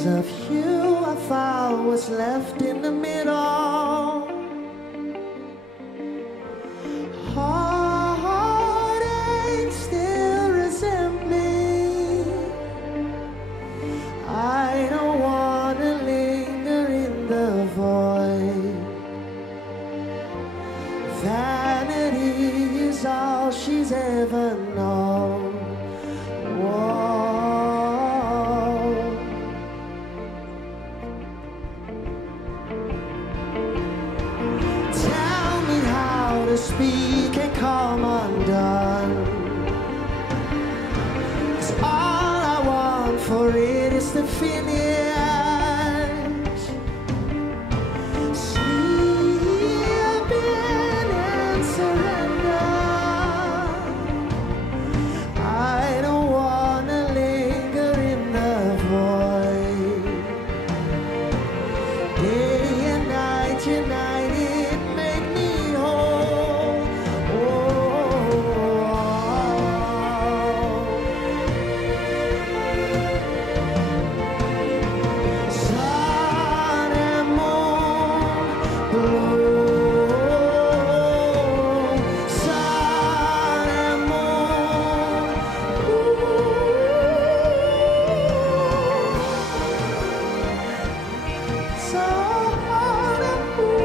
'Cause of you I found what's left in the middle. Heartache still resent me. I don't wanna linger in the void. Vanity is all she's ever known. Whoa. Tell me how to speak and come undone. 'Cause all I want for it is to finish. Sleeping and surrender. I don't wanna linger in the void. Day and night, united, make me whole. Sun and moon blow. Sun and moon. Sun and moon.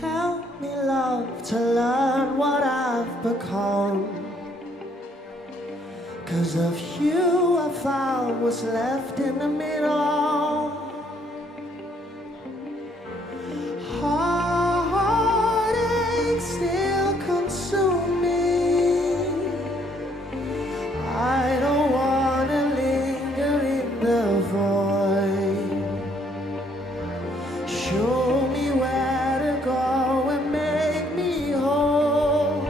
Help me, love, to learn what I've become. 'Cause of you I found what's left in the middle. Heartache still consume me. I don't wanna linger in the void. Show me where to go and make me whole.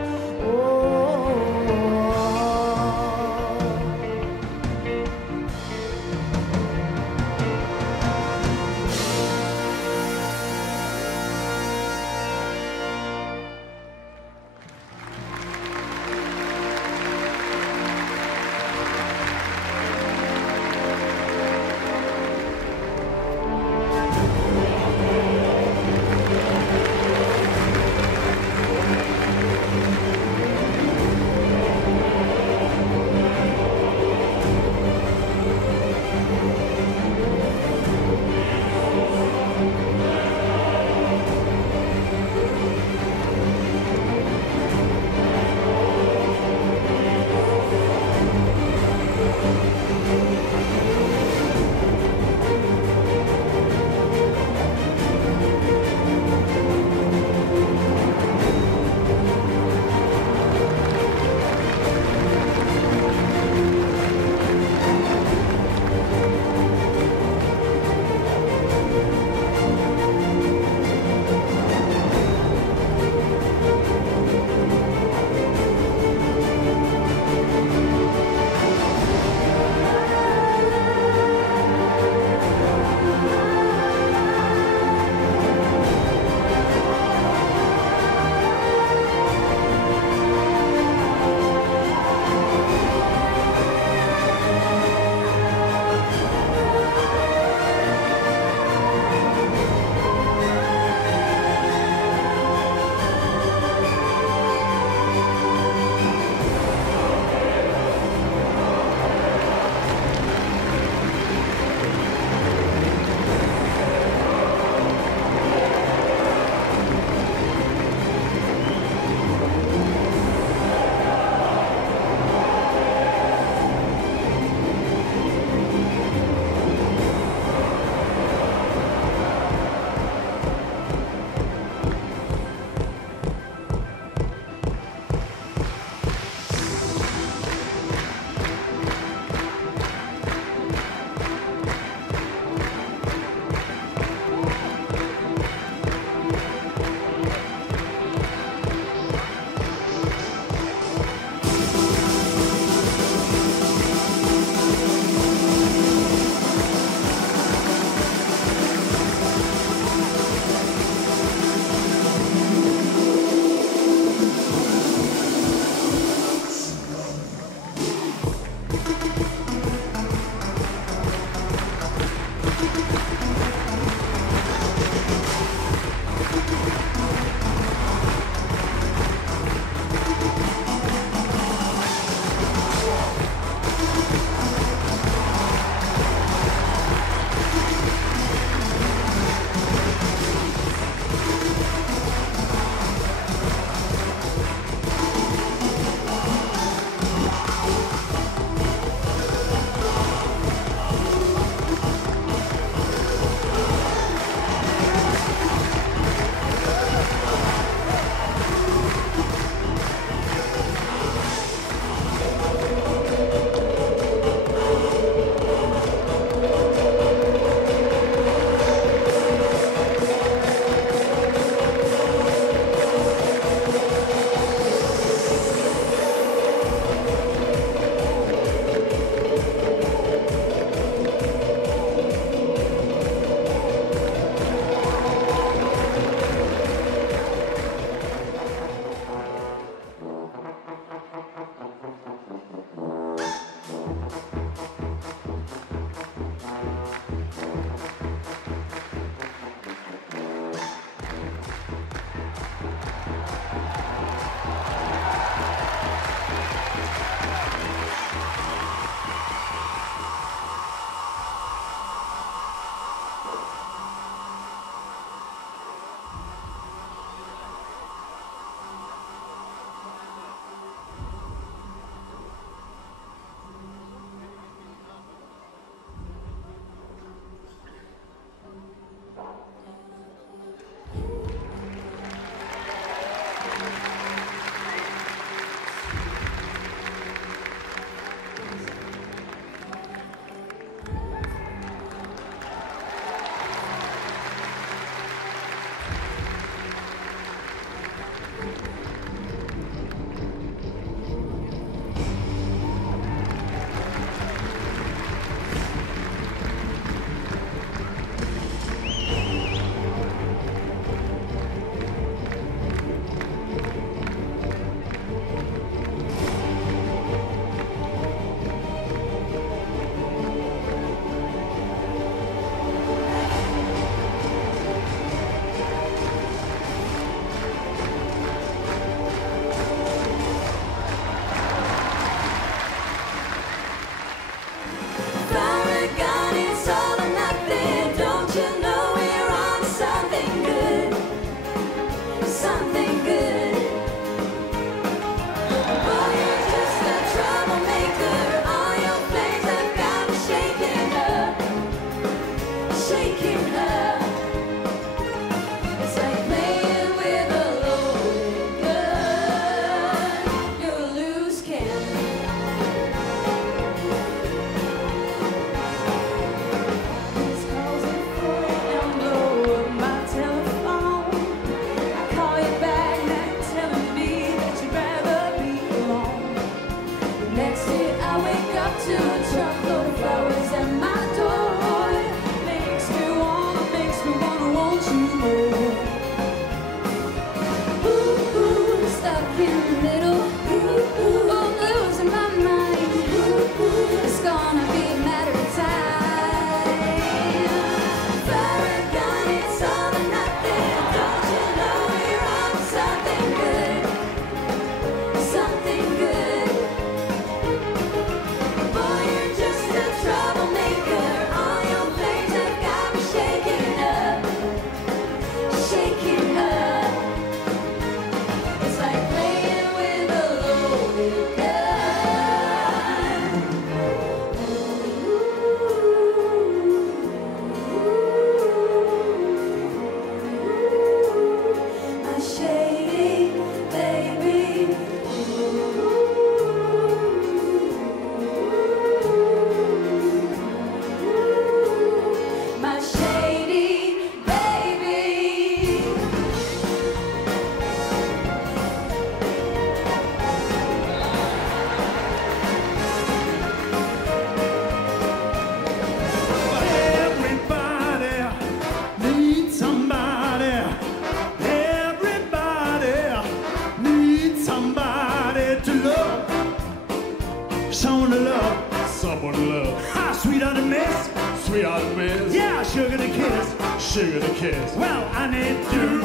Sweetheart and miss, Sweetheart and miss, yeah, sugar to kiss. sugar to kiss. Well, I need you.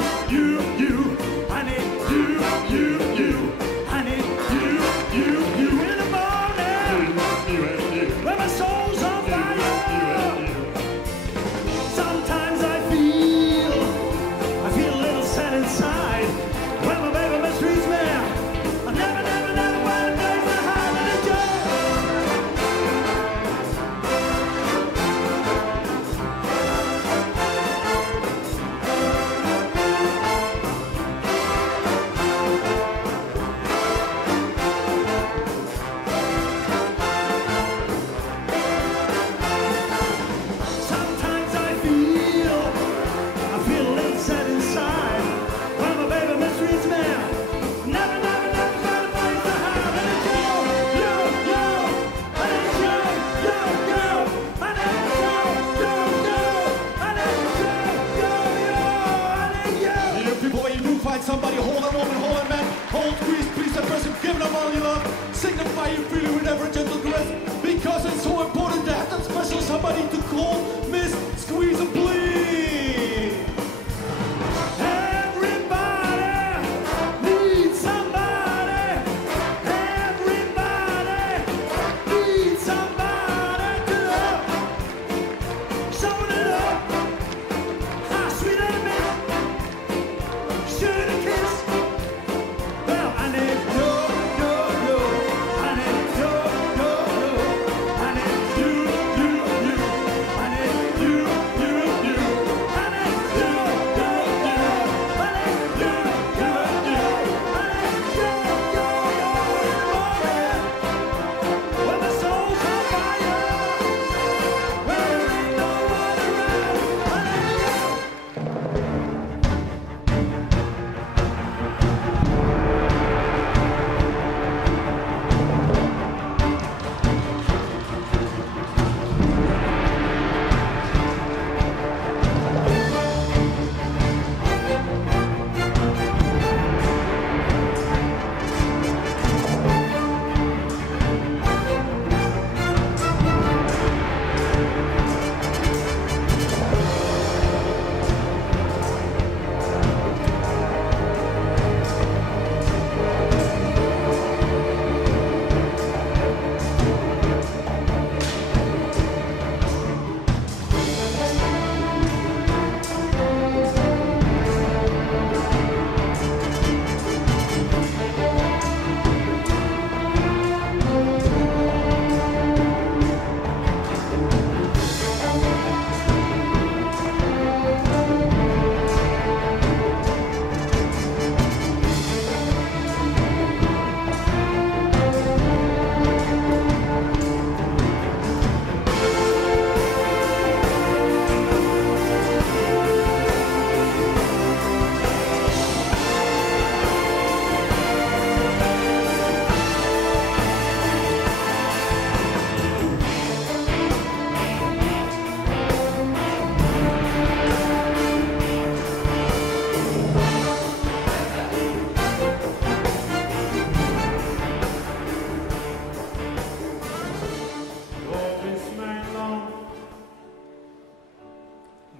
I need you. I need you in the morning. You and you. When my soul's on You fire. and you. Sometimes I feel a little sad inside. When my baby mistreats me, I never find a place to hide in a joy. Sometimes I feel a little sad inside. When my baby mistreats me, never find a place to hide in a joy. I need you. I need you. Dear people, when you do find somebody, hold on, woman, hold on, man. Hold, squeeze, please, and press him, give them all your love. Signify your feeling with every gentle caress. Because it's so important to have that special somebody to call, miss, squeeze, and please. Everybody needs somebody. Everybody needs somebody to love. Showing it up. How sweet and miss. Sugar to kiss. Well, I need you. I need you. I need you. I need you. I need you. I need you. When the soul's on fire, when there ain't no one around, I need you.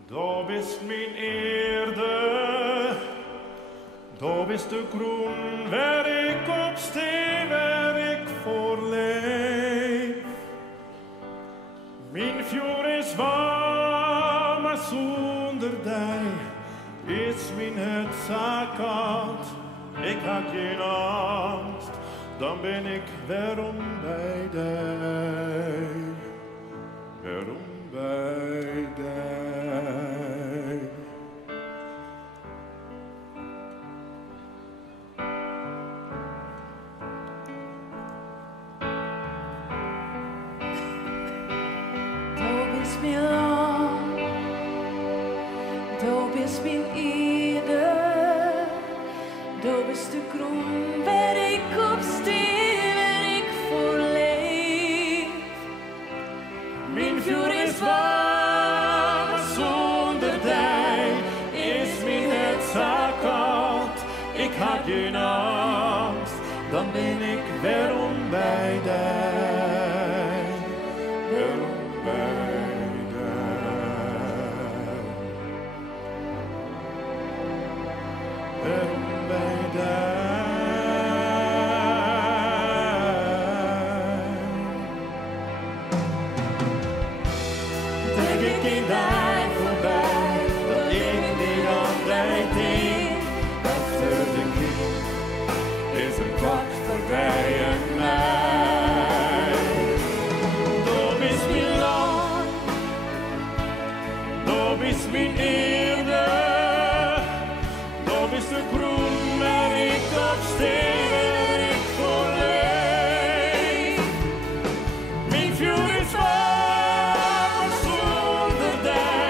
Du bist min erde, du bist de grond waar ik op steen, waar ik voor leef. Mijn vuur is warm, maar zonder dig is mijn hart zo koud. Ik had geen angst, dan ben ik weerom bij dig. Weerom bij dig. Du bist mir Land, du bist min Ede, du bist de grond waar ik op steen, waar ik voor leef. Mijn vuur is warm, zonder dig is mijn hart zo koud. Ik had geen angst, dan ben ik weerom bij dig. Weerom Denk ik in tijd voorbij, dat ik niet altijd denk. Achter de king is een kwart voorbij en mij. Du bist mein Land, du bist mijn Erde, du bist de grond waar ik op stehe, waar ik voor leef. Mijn vuur is warm zonder dich.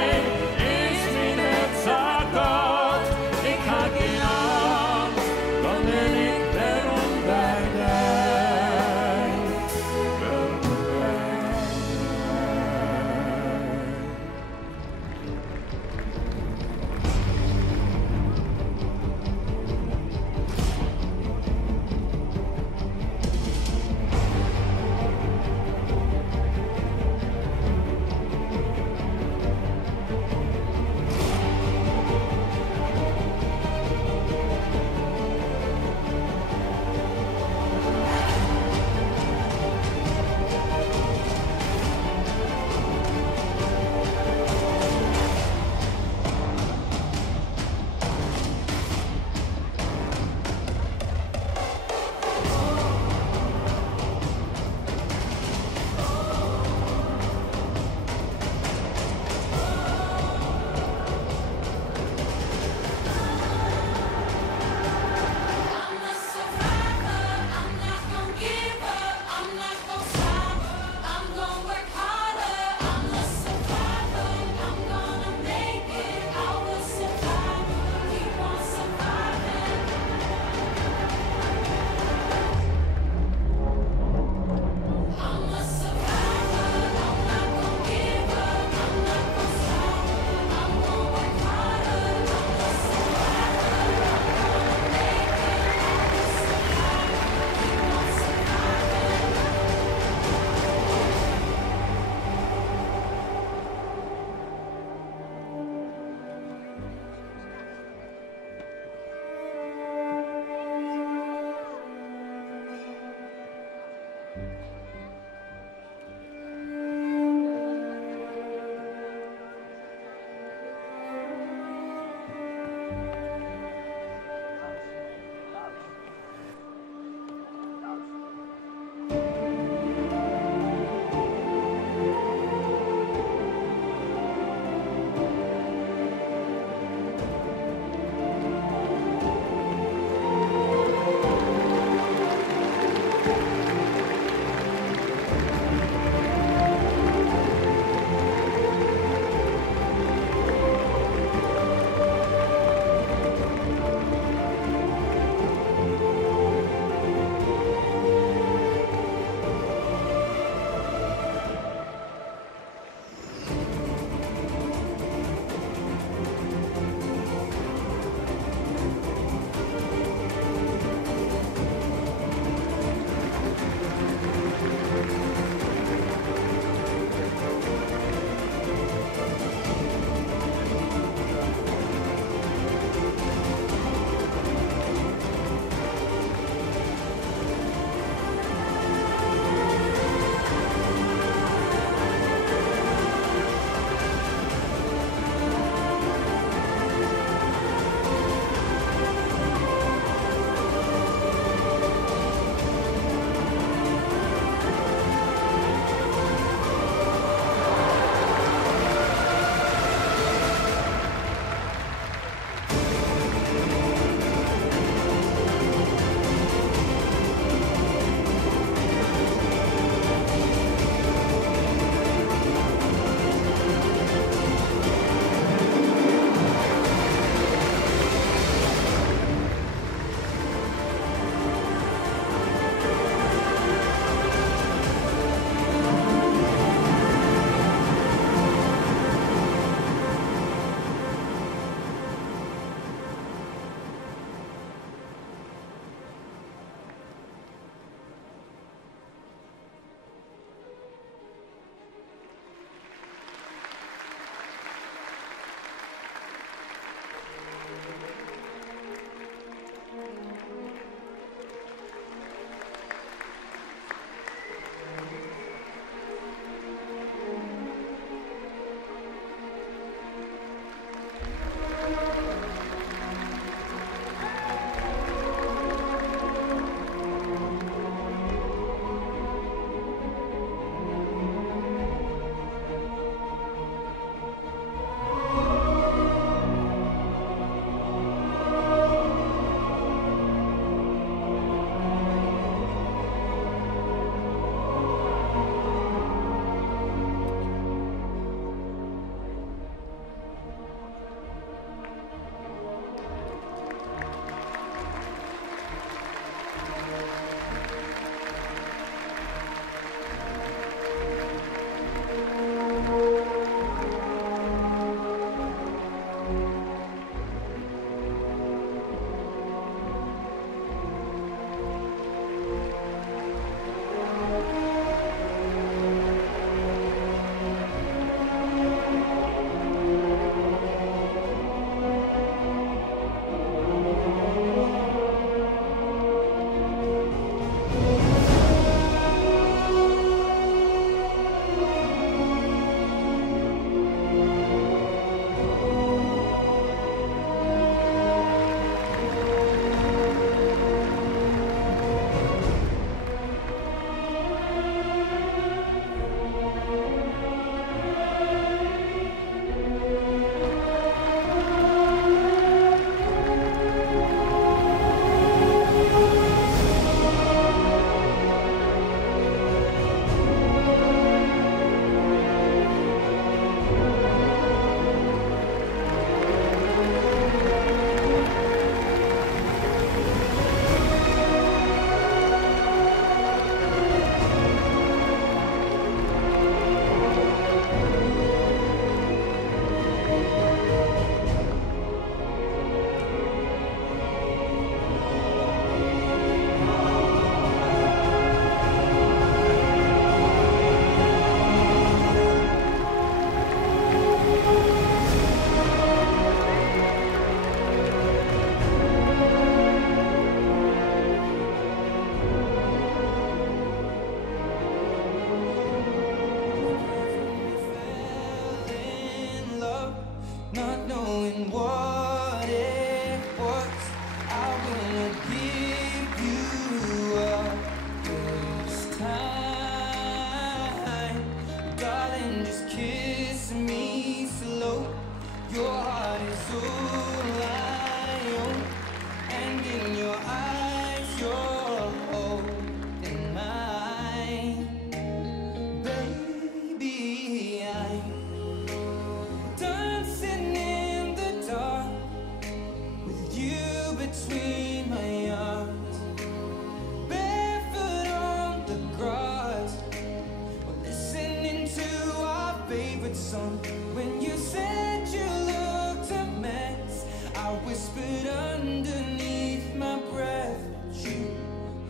song. When you said you looked a mess, I whispered underneath my breath, but you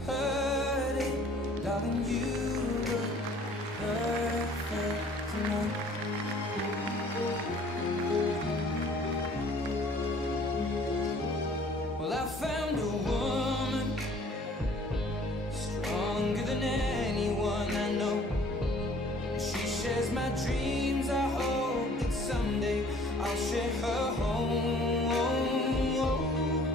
heard it, darling. You look perfect tonight. Well, I found a woman stronger than anyone I know. She shares my dreams. I hope that someday I'll share her home.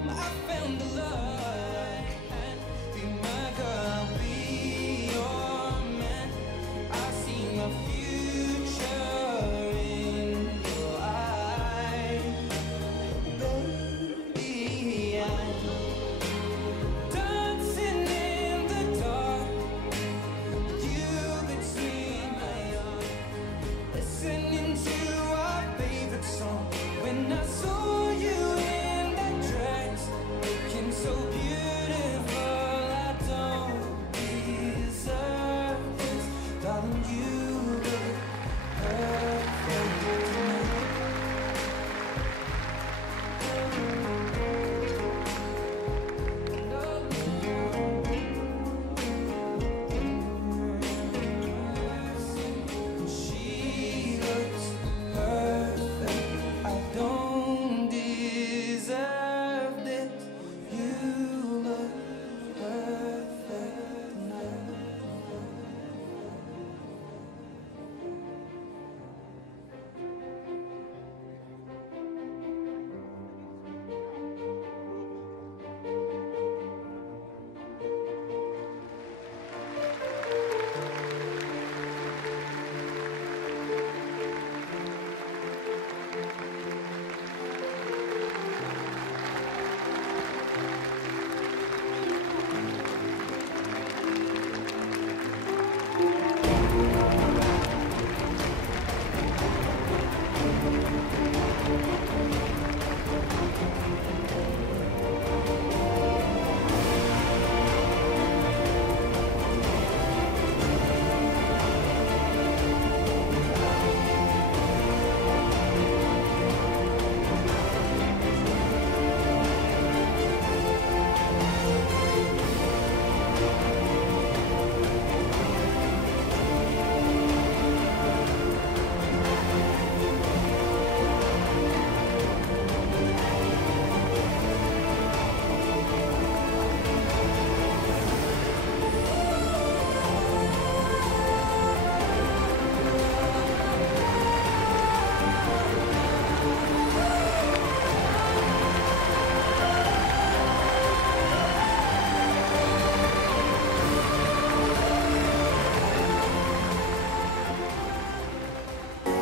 I found a love and be my girl, be your man. I see my future in your eyes, baby. I'm dancing in the dark, you between my arms, listening to our favorite song. When I saw you in that dress, looking so beautiful, I don't deserve this, darling. You look perfect tonight. She looks perfect. I don't deserve it. You look perfect tonight.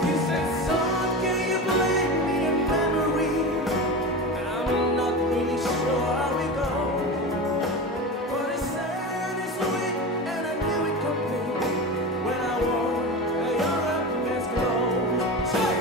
You said, son, can you blame me in memory? I'm not really sure how we go, but it said it's sweet, and I knew it coming when I wore your happiness glow. Say,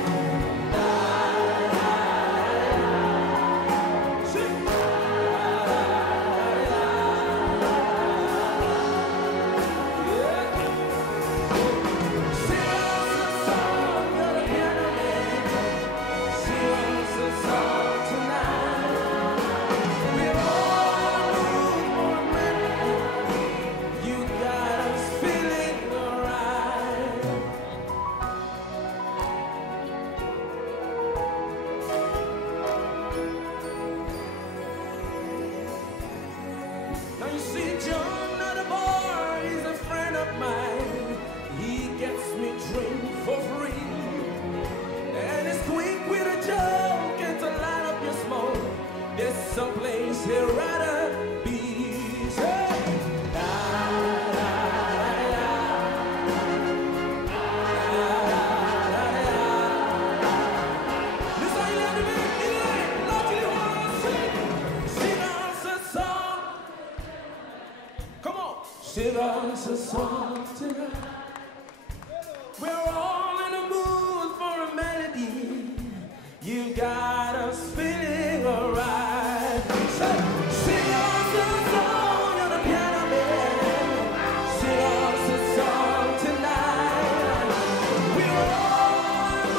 now you see, John at the bar, he's a friend of mine. He gets me drink for free, and he's quick with a joke and to light up your smoke. There's some place he'd rather be. Say, this how you let me be. It ain't lucky one sing us a song. Come on, sing us a song tonight. We're all in the mood for a melody. You got us feeling alright. Sing us a song, you're the piano man. Sing us a song tonight. We're all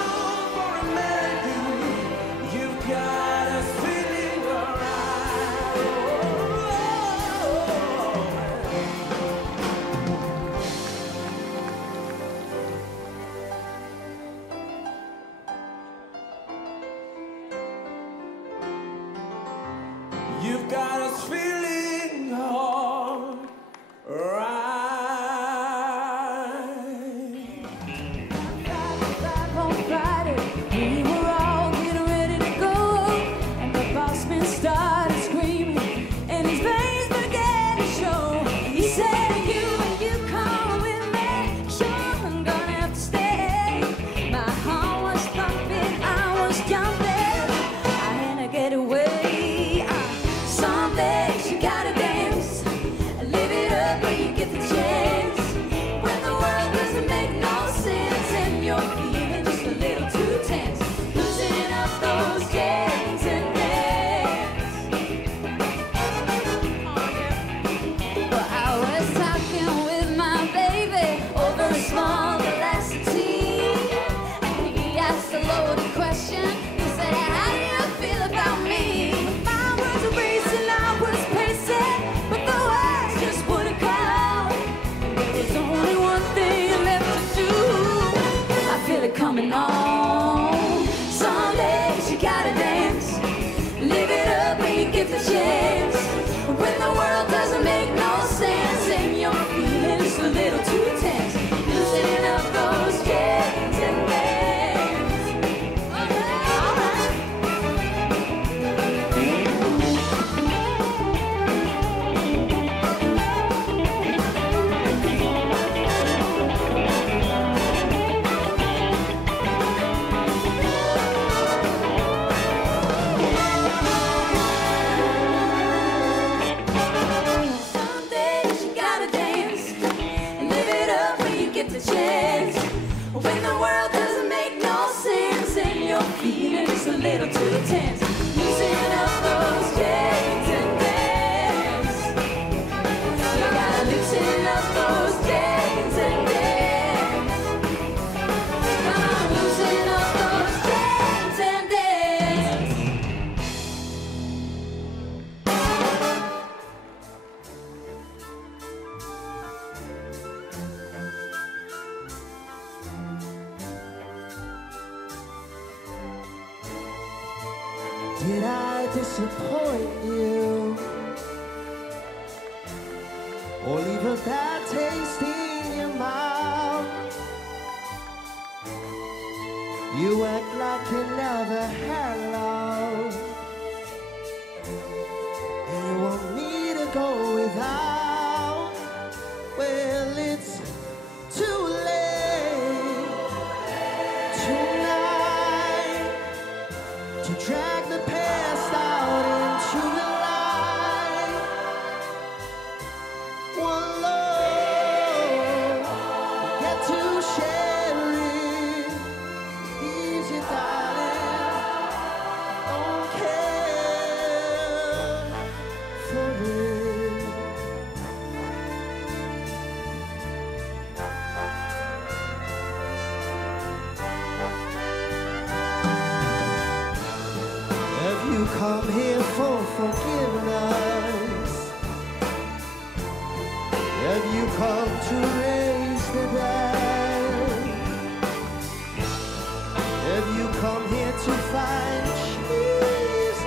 coming on. Some days you gotta dance, live it up when you get the chance. When the world doesn't make no sense and you're feeling just a little too tense, loosening up those chains and dance. All right. Some days you gotta dance and live it up when you get the chance. When the world doesn't make no sense and you're feeling just a little too tense, loosen up those chains and dance. You gotta loosen up those chains and dance. Come on, loosen up those chains and dance. Did I disappoint you or leave a bad taste in your mouth? You act like you never had love, and you want me to go without. Well, it's too late tonight to drag the past out into the light. One love, get to share it. Easy, darling. Don't care for it. Have you come here for forgiveness? Have you come to raise the dead? Have you come here to find Jesus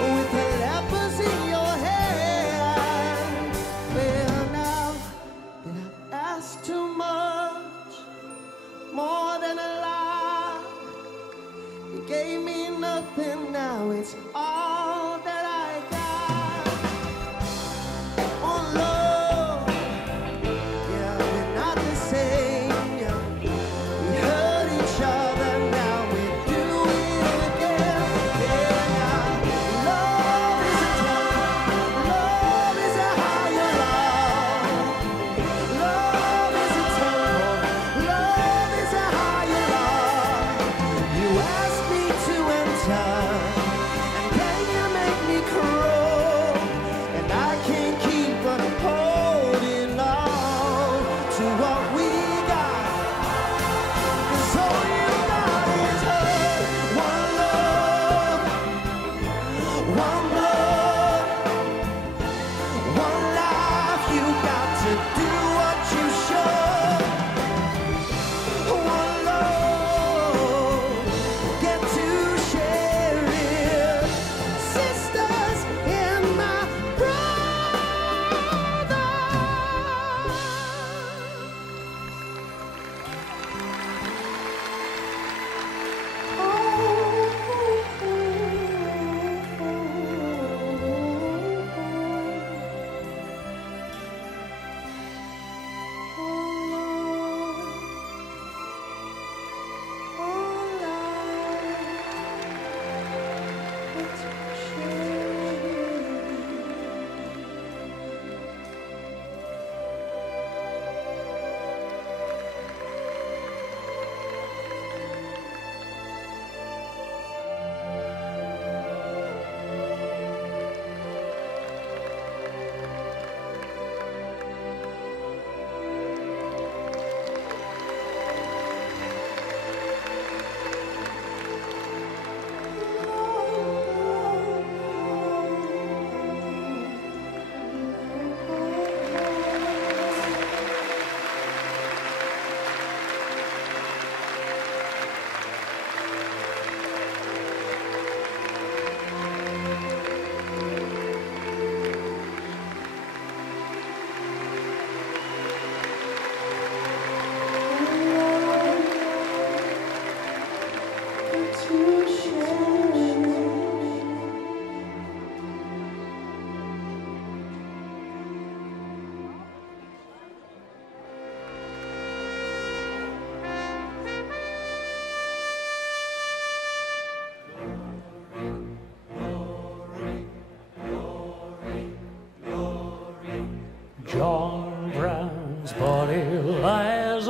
with the lepers in your hand? Well, now, did I ask too much? More than a lie. You gave me nothing, now it's all that I got. Oh Lord, yeah, we're not the same. Yeah. We hurt each other, now we do it again. Yeah, now love is a temple, love is a higher love. Love is a temple, love is a higher love. You asked me to enter and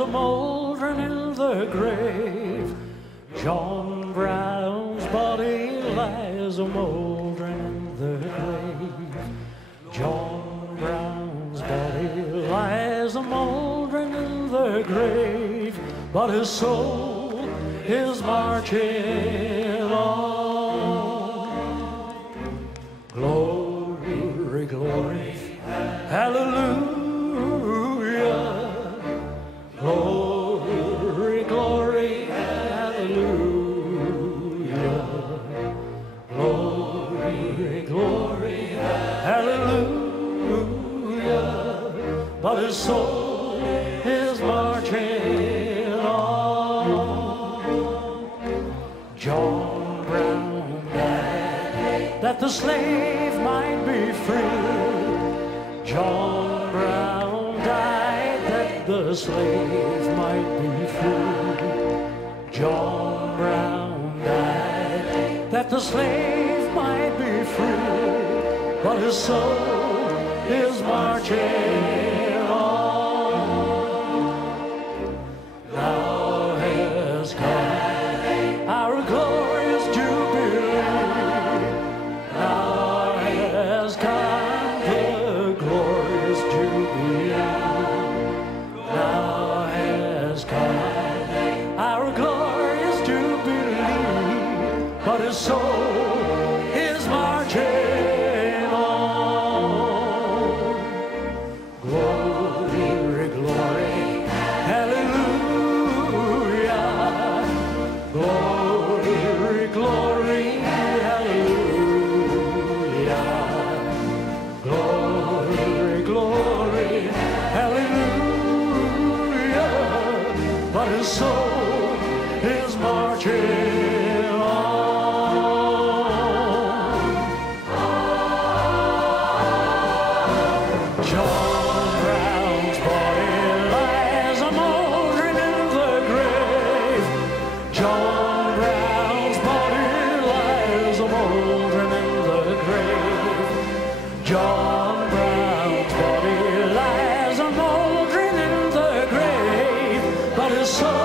a moldering in the grave. John Brown's body lies a moldering in the grave. John Brown's body lies a moldering in the grave, but his soul is marching on. Glory, glory, hallelujah. Glory, glory, hallelujah. Glory, glory, hallelujah. But his soul is marching on. John Brown died that the slave might be free. John Brown died that the slave might be free. John Brown died that the slave might be free, but his soul is marching on. Now has come our glorious jubilee. Now has come the glorious jubilee. Now has come our glorious jubilee, but his soul is marching on. Glory, glory, hallelujah. Glory, glory, hallelujah. Glory, glory, hallelujah. But his soul is marching on. John Brown's body lies a moldering in the grave. John Brown's body lies a moldering in the grave. John Brown's body lies a moldering in the grave, but his soul